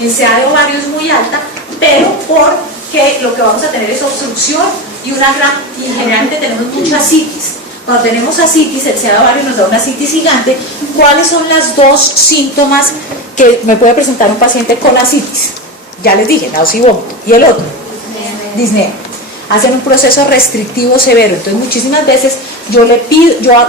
en CA de ovario es muy alta, pero porque lo que vamos a tener es obstrucción y generalmente tenemos mucha asitis. Cuando tenemos asitis, el CA de ovario nos da una asitis gigante. ¿Cuáles son los dos síntomas que me puede presentar un paciente con asitis? Ya les dije, náusea y vómito. ¿Y el otro? Disnea. Hacen un proceso restrictivo severo. Entonces muchísimas veces yo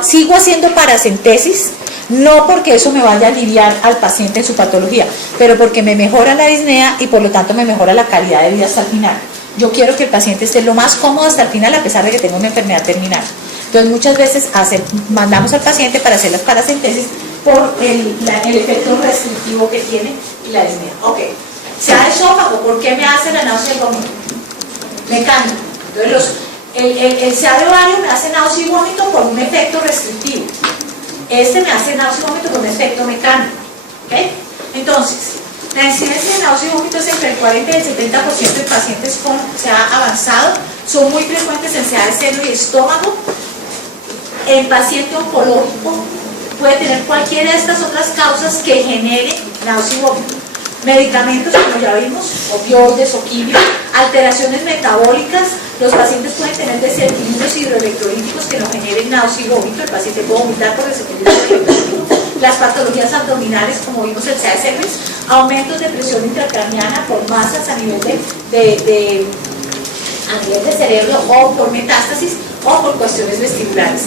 sigo haciendo paracentesis, no porque eso me vaya a aliviar al paciente en su patología, pero porque me mejora la disnea y por lo tanto me mejora la calidad de vida hasta el final. Yo quiero que el paciente esté lo más cómodo hasta el final, a pesar de que tenga una enfermedad terminal. Entonces muchas veces mandamos al paciente para hacer las paracentesis por el efecto restrictivo que tiene y la disnea. Ok, sea de esófago, ¿por qué me hace la náusea y el vómito? Mecánico. Entonces el CA de ovario me hace náusea y vómito por un efecto restrictivo. Este me hace náusea y vómito por un efecto mecánico. ¿Okay? Entonces, la incidencia de náusea y vómito es entre el 40 y el 70% de pacientes con CA avanzado. Son muy frecuentes en CA de seno y estómago. El paciente oncológico puede tener cualquiera de estas otras causas que genere náusea y vómito. Medicamentos, como ya vimos, opioides o quimio, alteraciones metabólicas. Los pacientes pueden tener desequilibrios hidroelectrolíticos que no generen náusea y vómito. El paciente puede vomitar por desequilibrio hidroelectrolítico. Las patologías abdominales, como vimos el CA de Segres, aumentos de presión intracraneana por masas a nivel de cerebro o por metástasis o por cuestiones vestibulares.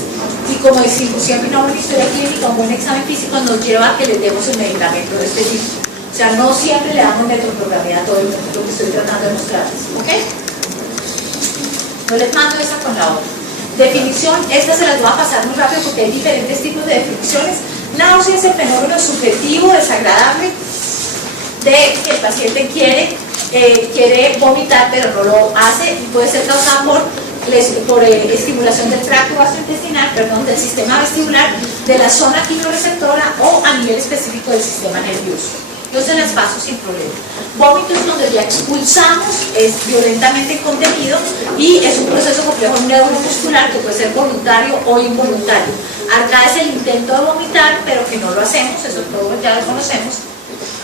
Y como decimos, siempre una buena historia clínica, un buen examen físico nos lleva a que les demos un medicamento específico. O sea, no siempre le damos metoclopramida a todo el mundo, lo que estoy tratando de mostrarles. ¿Ok? No les mando esa con la otra. Definición, esta se las voy a pasar muy rápido porque hay diferentes tipos de definiciones. Náusea es el fenómeno subjetivo, desagradable, de que el paciente quiere vomitar pero no lo hace y puede ser causada por estimulación del tracto gastrointestinal, del sistema vestibular, de la zona quimioreceptora o a nivel específico del sistema nervioso. Yo se las paso sin problema. Vómito es donde ya expulsamos, es violentamente contenido y es un proceso complejo neuromuscular que puede ser voluntario o involuntario. Acá es el intento de vomitar, pero que no lo hacemos, eso todos ya lo conocemos.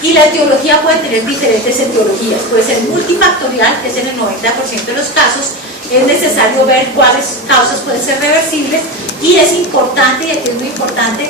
Y la etiología puede tener diferentes etiologías, puede ser multifactorial, que es en el 90% de los casos. Es necesario ver cuáles causas pueden ser reversibles y es importante, y aquí es muy importante,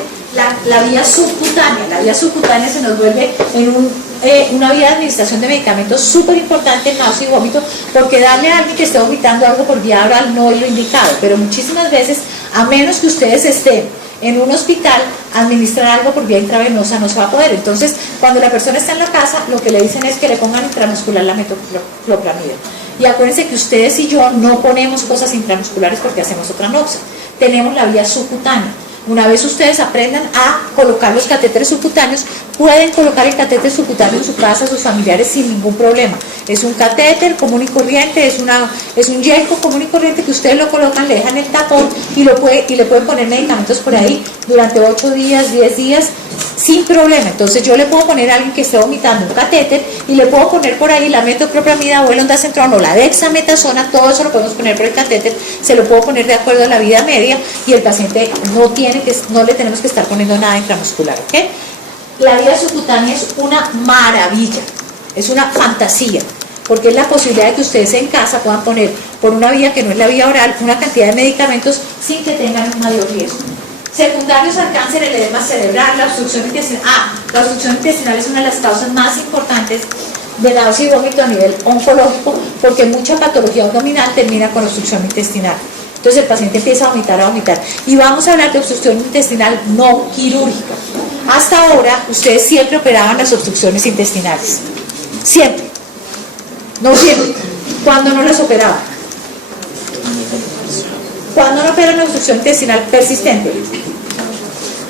la vía subcutánea. La vía subcutánea se nos vuelve en una vía de administración de medicamentos súper importante en náusea y vómito, porque darle a alguien que esté vomitando algo por vía oral no es lo indicado, pero muchísimas veces, a menos que ustedes estén en un hospital, administrar algo por vía intravenosa no se va a poder. Entonces, cuando la persona está en la casa, lo que le dicen es que le pongan intramuscular la metoclopramida. Y acuérdense que ustedes y yo no ponemos cosas intramusculares porque hacemos otra noxa. Tenemos la vía subcutánea. Una vez ustedes aprendan a colocar los catéteres subcutáneos, pueden colocar el catéter subcutáneo en su casa, a sus familiares sin ningún problema. Es un catéter común y corriente, es un yelco común y corriente que ustedes lo colocan, le dejan el tapón y le pueden poner medicamentos por ahí durante 8 días, 10 días, sin problema. Entonces yo le puedo poner a alguien que esté vomitando un catéter y le puedo poner por ahí la metoclopramida o el ondansetron o la dexametasona, todo eso lo podemos poner por el catéter, se lo puedo poner de acuerdo a la vida media y el paciente no le tenemos que estar poniendo nada intramuscular, ¿ok? La vía subcutánea es una maravilla, es una fantasía, porque es la posibilidad de que ustedes en casa puedan poner por una vía que no es la vía oral una cantidad de medicamentos sin que tengan un mayor riesgo. Secundarios al cáncer, el edema cerebral, la obstrucción intestinal. La obstrucción intestinal es una de las causas más importantes de náusea y vómito a nivel oncológico, porque mucha patología abdominal termina con obstrucción intestinal. Entonces el paciente empieza a vomitar. Y vamos a hablar de obstrucción intestinal no quirúrgica. Hasta ahora, ustedes siempre operaban las obstrucciones intestinales. Siempre. No siempre. ¿Cuándo no las operaban? ¿Cuándo no operan la obstrucción intestinal persistente?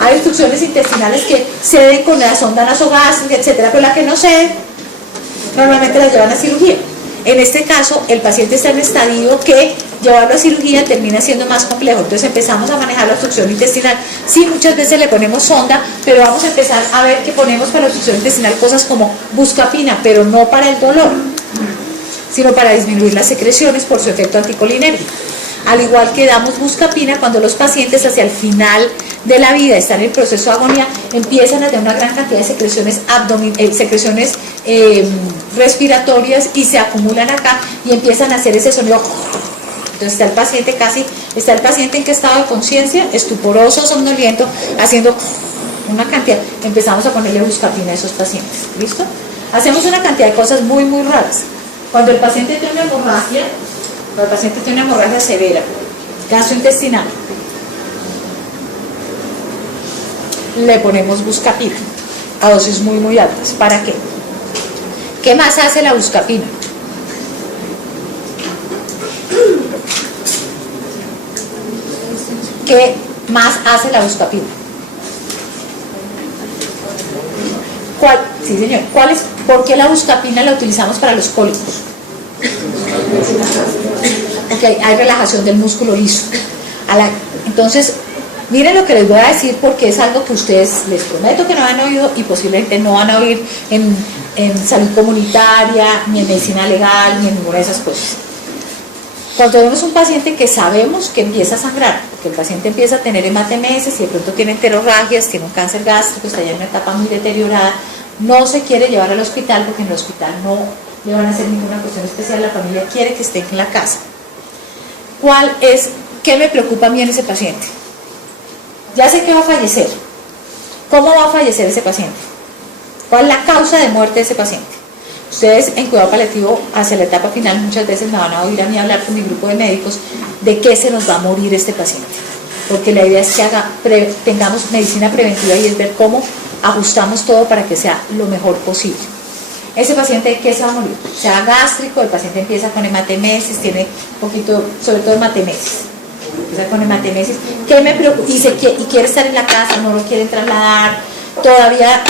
Hay obstrucciones intestinales que ceden con la sonda nasogástrica, etcétera, pero las que no ceden, normalmente las llevan a cirugía. En este caso, el paciente está en un estadio que llevarlo a cirugía termina siendo más complejo. Entonces empezamos a manejar la obstrucción intestinal. Sí, muchas veces le ponemos sonda, pero vamos a empezar a ver que ponemos para la obstrucción intestinal cosas como buscapina, pero no para el dolor, sino para disminuir las secreciones por su efecto anticolinérgico. Al igual que damos buscapina cuando los pacientes hacia el final de la vida están en el proceso de agonía, empiezan a tener una gran cantidad de secreciones, respiratorias y se acumulan acá y empiezan a hacer ese sonido. Entonces está el paciente en qué estado de conciencia, estuporoso, somnoliento, haciendo una cantidad. Empezamos a ponerle buscapina a esos pacientes, ¿listo? Hacemos una cantidad de cosas muy muy raras. Cuando el paciente tiene una hemorragia severa, gastrointestinal, le ponemos buscapina a dosis muy muy altas. ¿Para qué? ¿Qué más hace la buscapina? ¿Qué más hace la buscapina? Sí, señor. ¿Por qué la buscapina la utilizamos para los cólicos? Ok, hay relajación del músculo liso. Entonces, miren lo que les voy a decir porque es algo que ustedes, les prometo que no han oído y posiblemente no van a oír en salud comunitaria, ni en medicina legal, ni en ninguna de esas cosas. Cuando tenemos un paciente que sabemos que empieza a sangrar, que el paciente empieza a tener hematemesis y de pronto tiene enterorragias, tiene un cáncer gástrico, está ya en una etapa muy deteriorada, no se quiere llevar al hospital porque en el hospital no le van a hacer ninguna cuestión especial, la familia quiere que esté en la casa. ¿Qué me preocupa a mí en ese paciente? Ya sé que va a fallecer. ¿Cómo va a fallecer ese paciente? ¿Cuál es la causa de muerte de ese paciente? Ustedes en cuidado paliativo, hacia la etapa final, muchas veces me van a oír a mí hablar con mi grupo de médicos de qué se nos va a morir este paciente. Porque la idea es que tengamos medicina preventiva y es ver cómo ajustamos todo para que sea lo mejor posible. Ese paciente, ¿qué se va a morir? Sea gástrico, el paciente empieza con hematemesis, tiene un poquito, sobre todo hematemesis. Empieza con hematemesis. ¿Qué me preocupa? Y quiere estar en la casa, no lo quieren trasladar, todavía.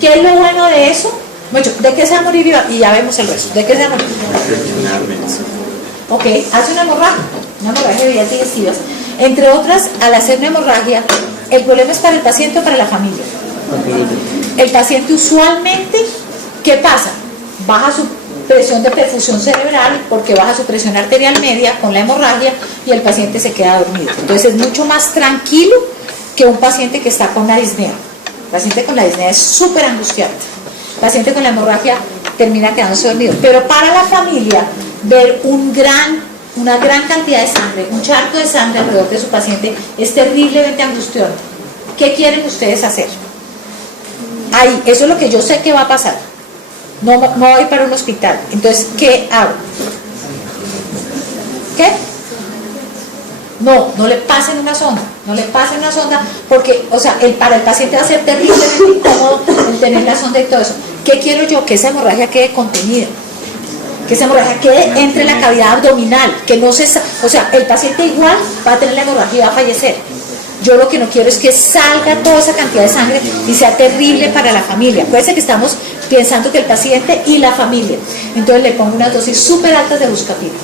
¿Qué es lo bueno de eso? Bueno, ¿de qué se va a morir? Y ya vemos el resto. ¿De qué se va a morir? Ok, hace una hemorragia de vías digestivas. Entre otras, al hacer una hemorragia, ¿el problema es para el paciente o para la familia? El paciente usualmente, ¿qué pasa? Baja su presión de perfusión cerebral porque baja su presión arterial media con la hemorragia y el paciente se queda dormido. Entonces es mucho más tranquilo que un paciente que está con la disnea. El paciente con la disnea es súper angustiante. El paciente con la hemorragia termina quedándose dormido. Pero para la familia, ver una gran cantidad de sangre, un charco de sangre alrededor de su paciente es terriblemente angustiante. ¿Qué quieren ustedes hacer? Ahí, eso es lo que yo sé que va a pasar. No voy para un hospital. Entonces, ¿qué hago? ¿Qué? No le pasen una sonda. No le pasen una sonda porque, o sea, para el paciente va a ser terriblemente incómodo el tener la sonda y todo eso. ¿Qué quiero yo? Que esa hemorragia quede contenida. Que esa hemorragia quede entre la cavidad abdominal. Que no se... O sea, el paciente igual va a tener la hemorragia y va a fallecer. Yo lo que no quiero es que salga toda esa cantidad de sangre y sea terrible para la familia. Acuérdense que estamos pensando que el paciente y la familia. Entonces le pongo unas dosis súper altas de buscapina.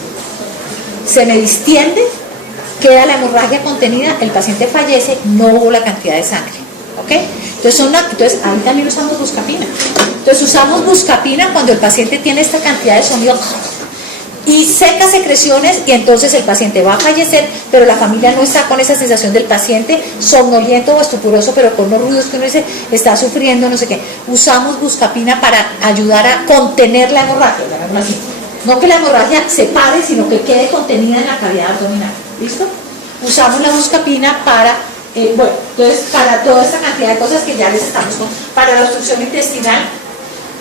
Se me distiende, queda la hemorragia contenida, el paciente fallece, no hubo la cantidad de sangre. ¿Ok? Entonces ahí también usamos buscapina. Entonces usamos buscapina cuando el paciente tiene esta cantidad de sonido y secas secreciones y entonces el paciente va a fallecer, pero la familia no está con esa sensación del paciente somnoliento o estupuroso, pero con los ruidos que uno dice, está sufriendo, no sé qué. Usamos buscapina para ayudar a contener la hemorragia, así. No que la hemorragia se pare, sino que quede contenida en la cavidad abdominal. ¿Listo? Usamos la buscapina para, entonces para toda esta cantidad de cosas que ya les estamos con, para la obstrucción intestinal.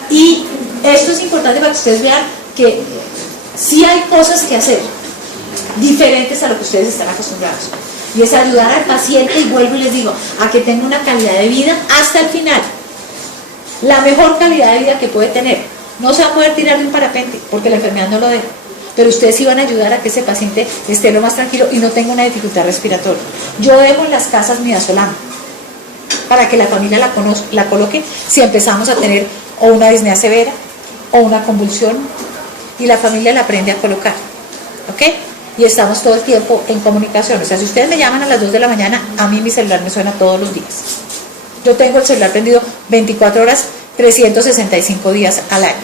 Y esto es importante para que ustedes vean que sí hay cosas que hacer diferentes a lo que ustedes están acostumbrados y es ayudar al paciente, y vuelvo y les digo, a que tenga una calidad de vida hasta el final, la mejor calidad de vida que puede tener. No se va a poder tirar de un parapente porque la enfermedad no lo deja, pero ustedes sí van a ayudar a que ese paciente esté lo más tranquilo y no tenga una dificultad respiratoria. Yo dejo en las casas midazolam para que la familia la coloque si empezamos a tener o una disnea severa o una convulsión, y la familia la aprende a colocar, ¿ok? Y estamos todo el tiempo en comunicación. O sea, si ustedes me llaman a las 2 de la mañana, a mí mi celular me suena todos los días. Yo tengo el celular prendido 24 horas, 365 días al año.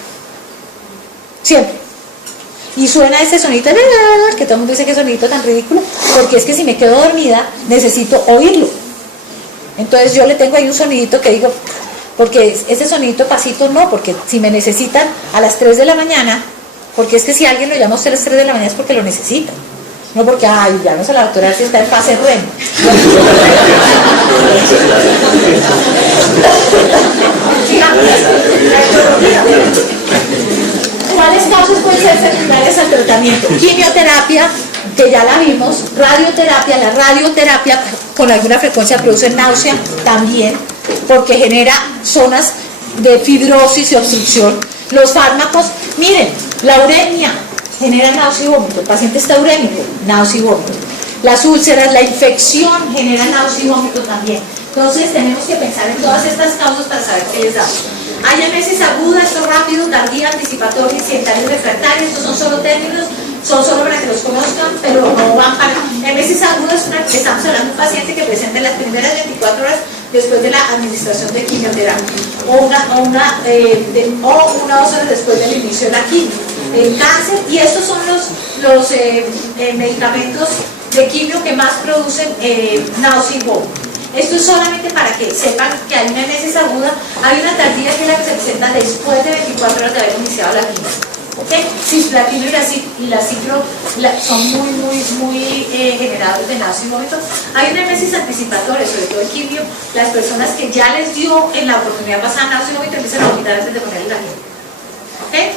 Siempre. y suena este sonito, que todo el mundo dice que sonito tan ridículo, porque es que si me quedo dormida necesito oírlo. Entonces yo le tengo ahí un sonidito que digo, porque ese sonidito pasito no, porque si me necesitan a las 3 de la mañana, porque es que si alguien lo llama a usted a las 3 de la mañana es porque lo necesita. No porque, ay, ya no sé, la doctora si está en fase REM. ¿Cuáles causas pueden ser secundarias al tratamiento? Quimioterapia, que ya la vimos, radioterapia, la radioterapia con alguna frecuencia produce náusea también, porque genera zonas de fibrosis y obstrucción. Los fármacos, miren, la uremia genera náusea y vómito, el paciente está urémico, náusea y vómito. Las úlceras, la infección genera náusea y vómito también. Entonces tenemos que pensar en todas estas causas para saber qué les da. Hay emesis aguda, esto rápido, tardía, anticipatoria, incidentales, refractarios, estos son solo términos, son solo para que los conozcan, pero no van para... Emesis aguda es una, estamos hablando de un paciente que presenta las primeras 24 horas después de la administración de quimioterapia, o una o 2 horas después del inicio de la quimio. El cáncer, y estos son los medicamentos de quimio que más producen náusea y vómito. Esto es solamente para que sepan que hay una emesis aguda, hay una tardía que es la que se presenta después de 24 horas de haber iniciado la quimio. ¿Okay? Cisplatino y la ciclo son muy generadores de náusea y vómito. Hay una emesis anticipatoria, sobre todo en quimio, las personas que ya les dio en la oportunidad pasada náusea y vómito empiezan a vomitar antes de ponerle la quimio. ¿Okay?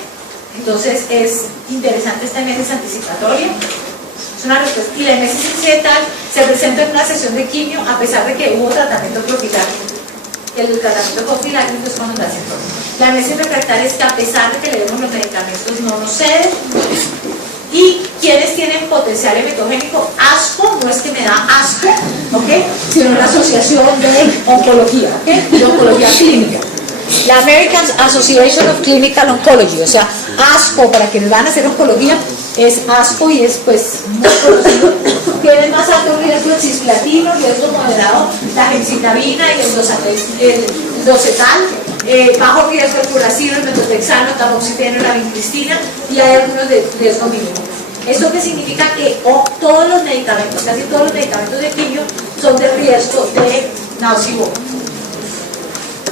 Entonces es interesante esta emesis anticipatoria. Es una respuesta. Y la emesis incidental se presenta en una sesión de quimio a pesar de que hubo tratamiento profiláctico. El tratamiento profiláctico es cuando da síntomas. La emesis refractaria es que a pesar de que le demos los medicamentos no nos ceden. Y quienes tienen potencial hematogénico, asco, no es que me da asco, ¿okay? Sino una asociación de oncología, ¿okay? De oncología clínica. La American Association of Clinical Oncology, o sea, ASCO, para quienes van a hacer oncología, es ASCO y es pues muy conocido. Tiene más alto riesgo el cisplatino, riesgo moderado, la gemcitabina y el docetal, bajo riesgo el furacilo, el metotrexano, el tamoxifeno, la vincristina, y hay algunos de riesgo mínimo. ¿Esto qué significa? Que todos los medicamentos, casi todos los medicamentos de quimio son de riesgo de náusea y vómito.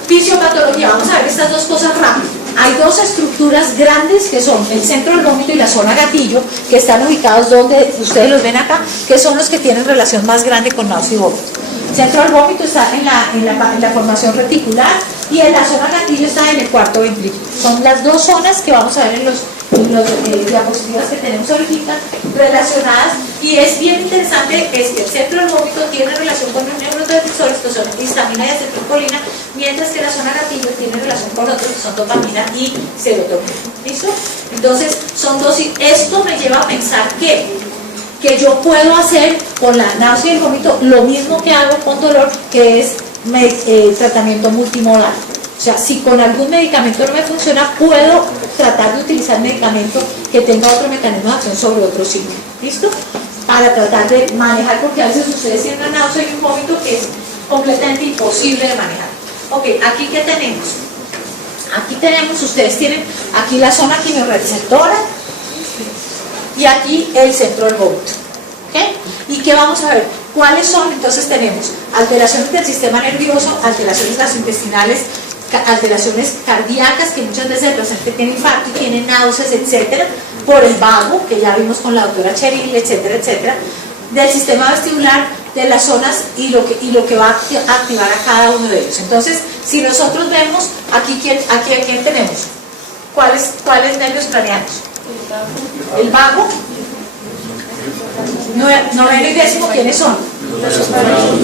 Fisiopatología, vamos a ver estas dos cosas rápido. Hay dos estructuras grandes que son el centro del vómito y la zona gatillo, que están ubicados donde ustedes los ven acá, que son los que tienen relación más grande con náusea y vómito. El centro del vómito está en la formación reticular y en la zona gatillo está en el cuarto ventrículo. Son las dos zonas que vamos a ver en los diapositivas que tenemos ahorita relacionadas, y es bien interesante es que el centro del vómito tiene relación con los neurotransmisores que son histamina y acetilcolina, mientras que la zona gatillo tiene relación con otros que son dopamina y serotonina. ¿Listo? Entonces son dos, y esto me lleva a pensar que yo puedo hacer con la náusea y el vómito lo mismo que hago con dolor, que es tratamiento multimodal. O sea, si con algún medicamento no me funciona, puedo tratar de utilizar medicamento que tenga otro mecanismo de acción sobre otro sitio. ¿Listo? Para tratar de manejar, porque a veces ustedes tienen una náusea y un vómito que es completamente imposible de manejar. Ok, aquí ¿qué tenemos? Aquí tenemos, ustedes tienen aquí la zona quimiorreceptora y aquí el centro del vómito. ¿Ok? ¿Y qué vamos a ver? ¿Cuáles son? Entonces tenemos alteraciones del sistema nervioso, alteraciones gastrointestinales, alteraciones cardíacas, que muchas veces el paciente tiene infarto y tiene náuseas, etcétera, por el vago, que ya vimos con la doctora Cheryl, etcétera, etcétera, del sistema vestibular, de las zonas y lo que va a activar a cada uno de ellos. Entonces, si nosotros vemos, aquí ¿a quién tenemos? ¿Cuáles nervios craneanos? El vago, noveno y décimo, ¿quiénes son?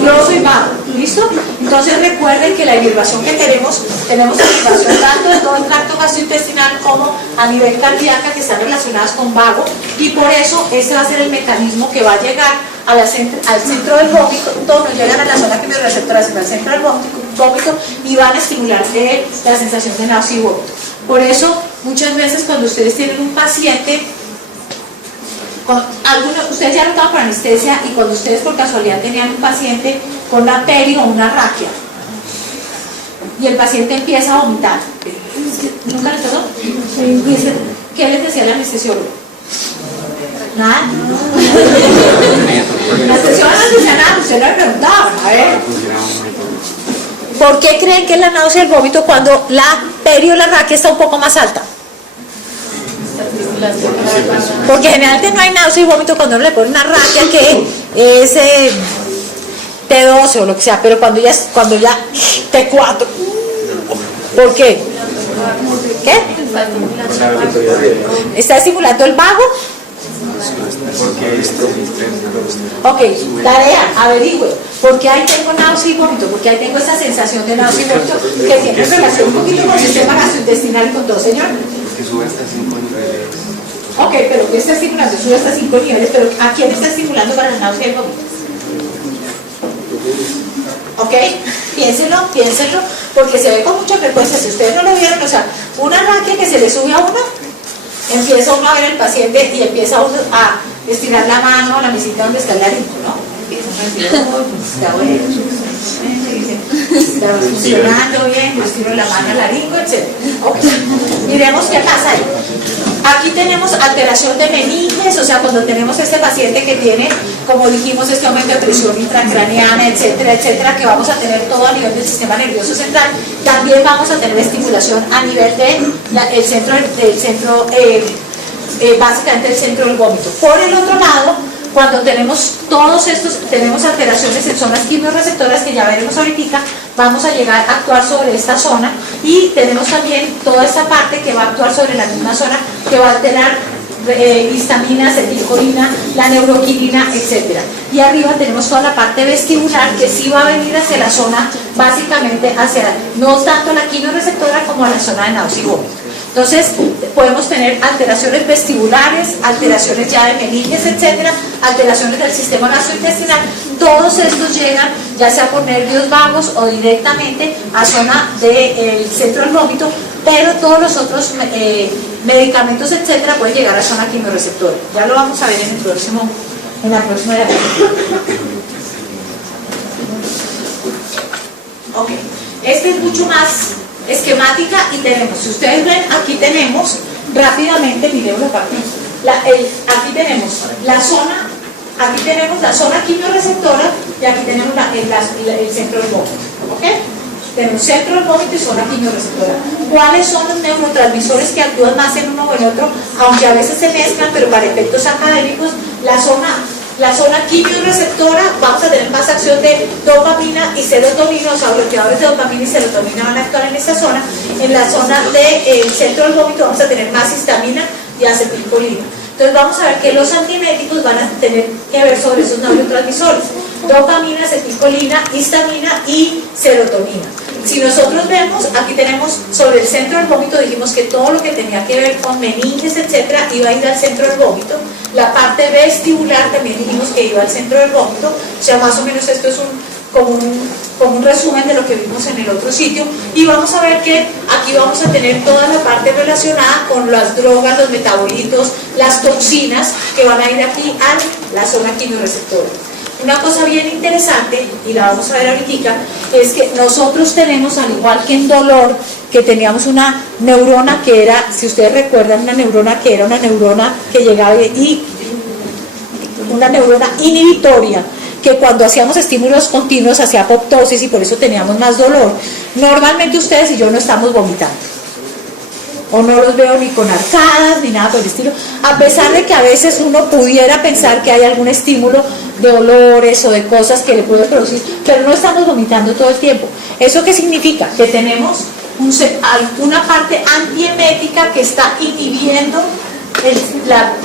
Gloso y vago, ¿listo? Entonces recuerden que la inervación que tenemos inervación tanto de todo el tracto gastrointestinal como a nivel cardíaca, que están relacionadas con vago, y por eso ese va a ser el mecanismo que va a llegar al centro del vómito, no llegan a la zona quimiorreceptora, sino al centro del vómito, y van a estimular la sensación de náusea y vómito. Por eso muchas veces cuando ustedes tienen un paciente, ustedes ya notaban por anestesia, y cuando ustedes por casualidad tenían un paciente con una peri o una raquia y el paciente empieza a vomitar, ¿nunca les pasó? ¿Qué les decía el anestesiólogo? Nada. La sesión no funciona nada, usted le preguntaba, a ver. ¿Por qué creen que es la náusea y el vómito cuando la periorraquia está un poco más alta? Porque generalmente no hay náusea y vómito cuando uno le pone una raquia que es T12 o lo que sea, pero cuando ya T4. ¿Por qué? ¿Qué? ¿Está estimulando el vago? Ok, tarea, averigüe. ¿Por qué ahí tengo náusea y vómito? Porque ahí tengo esa sensación de náusea y vómito que tiene relación un poquito con el sistema gastrointestinal y con todo, señor. Que sube hasta 5 niveles. Ok, pero ¿qué está estimulando? Sube hasta 5 niveles, pero ¿a quién está estimulando para la náusea y el vómito? Ok, piénsenlo, porque se ve con mucha frecuencia. Si ustedes no lo vieron, o sea, una raquia que se le sube a uno, empieza uno a ver al paciente y empieza uno a estirar la mano a la mesita donde está el laringo, ¿no? Empieza a decir, está bueno, está funcionando bien, yo estiro la mano al laringo, etc. Okay. Miremos qué pasa ahí. Aquí tenemos alteración de meninges, o sea, cuando tenemos este paciente que tiene, como dijimos, este aumento de presión intracraneana, etcétera, etcétera, que vamos a tener todo a nivel del sistema nervioso central, también vamos a tener estimulación a nivel del centro, básicamente el centro del vómito. Por el otro lado, cuando tenemos todos estos, tenemos alteraciones en zonas quimiorreceptoras que ya veremos ahorita, vamos a llegar a actuar sobre esta zona y tenemos también toda esta parte que va a actuar sobre la misma zona que va a alterar histamina, acetilcolina, la neuroquinina, etc. Y arriba tenemos toda la parte vestibular que sí va a venir hacia la zona, básicamente hacia, no tanto la quimiorreceptora como a la zona de náusea y vómito. Entonces, podemos tener alteraciones vestibulares, alteraciones ya de meninges, etcétera, alteraciones del sistema gastrointestinal. Todos estos llegan, ya sea por nervios vagos o directamente a zona del centro del vómito, pero todos los otros medicamentos, etcétera, pueden llegar a zona quimiorreceptora. Ya lo vamos a ver en la próxima diapositiva. Ok, este es mucho más esquemática y tenemos, si ustedes ven, aquí tenemos rápidamente, miremos la parte, aquí tenemos la zona, quimiorreceptora y aquí tenemos el centro del vómito, ¿ok? Tenemos centro del vómito y zona quimiorreceptora. ¿Cuáles son los neurotransmisores que actúan más en uno o en otro? Aunque a veces se mezclan, pero para efectos académicos, la zona quimiorreceptora, vamos a tener más acción de dopamina y serotonina, o sea, bloqueadores de dopamina y serotonina van a actuar en esta zona. En la zona del centro del vómito vamos a tener más histamina y acetilcolina. Entonces vamos a ver que los antieméticos van a tener que ver sobre esos neurotransmisores: dopamina, acetilcolina, histamina y serotonina. Si nosotros vemos, aquí tenemos sobre el centro del vómito, dijimos que todo lo que tenía que ver con meninges, etcétera, iba a ir al centro del vómito. La parte vestibular también dijimos que iba al centro del vómito. O sea, más o menos esto es como un resumen de lo que vimos en el otro sitio. Y vamos a ver que aquí vamos a tener toda la parte relacionada con las drogas, los metabolitos, las toxinas que van a ir aquí a la zona quimiorreceptora. Una cosa bien interesante, y la vamos a ver ahorita, es que nosotros tenemos, al igual que en dolor, que teníamos una neurona que era, si ustedes recuerdan, una neurona que llegaba y una neurona inhibitoria, que cuando hacíamos estímulos continuos hacía apoptosis y por eso teníamos más dolor. Normalmente ustedes y yo no estamos vomitando, o no los veo ni con arcadas ni nada por el estilo, a pesar de que a veces uno pudiera pensar que hay algún estímulo de olores o de cosas que le puede producir, pero no estamos vomitando todo el tiempo. ¿Eso qué significa? Que tenemos una parte antiemética que está inhibiendo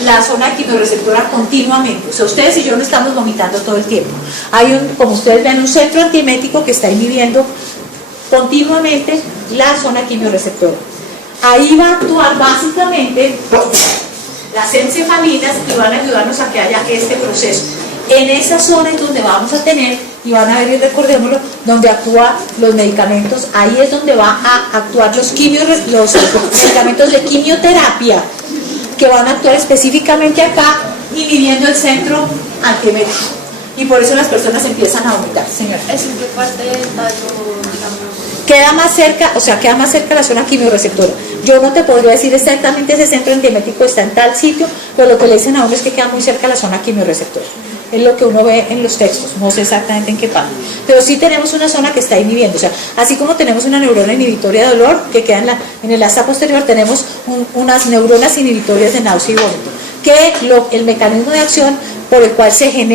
la zona quimiorreceptora continuamente. O sea, ustedes y yo no estamos vomitando todo el tiempo. Hay como ustedes ven, un centro antiemético que está inhibiendo continuamente la zona quimiorreceptora. Ahí va a actuar básicamente las encefalinas y van a ayudarnos a que haya este proceso. En esa zona es donde vamos a tener, y van a ver, y recordémoslo, donde actúan los medicamentos. Ahí es donde va a actuar los medicamentos de quimioterapia, que van a actuar específicamente acá, inhibiendo el centro antiemético. Y por eso las personas empiezan a vomitar, señora. ¿Es en qué parte del tallo, digamos? Queda más cerca, o sea, queda más cerca la zona quimiorreceptora. Yo no te podría decir exactamente ese centro antiemético está en tal sitio, pero lo que le dicen a uno es que queda muy cerca de la zona quimiorreceptora. Es lo que uno ve en los textos, no sé exactamente en qué parte. Pero sí tenemos una zona que está inhibiendo, o sea, así como tenemos una neurona inhibitoria de dolor que queda en el asa posterior, tenemos unas neuronas inhibitorias de náusea y vómito, que el mecanismo de acción por el cual se genera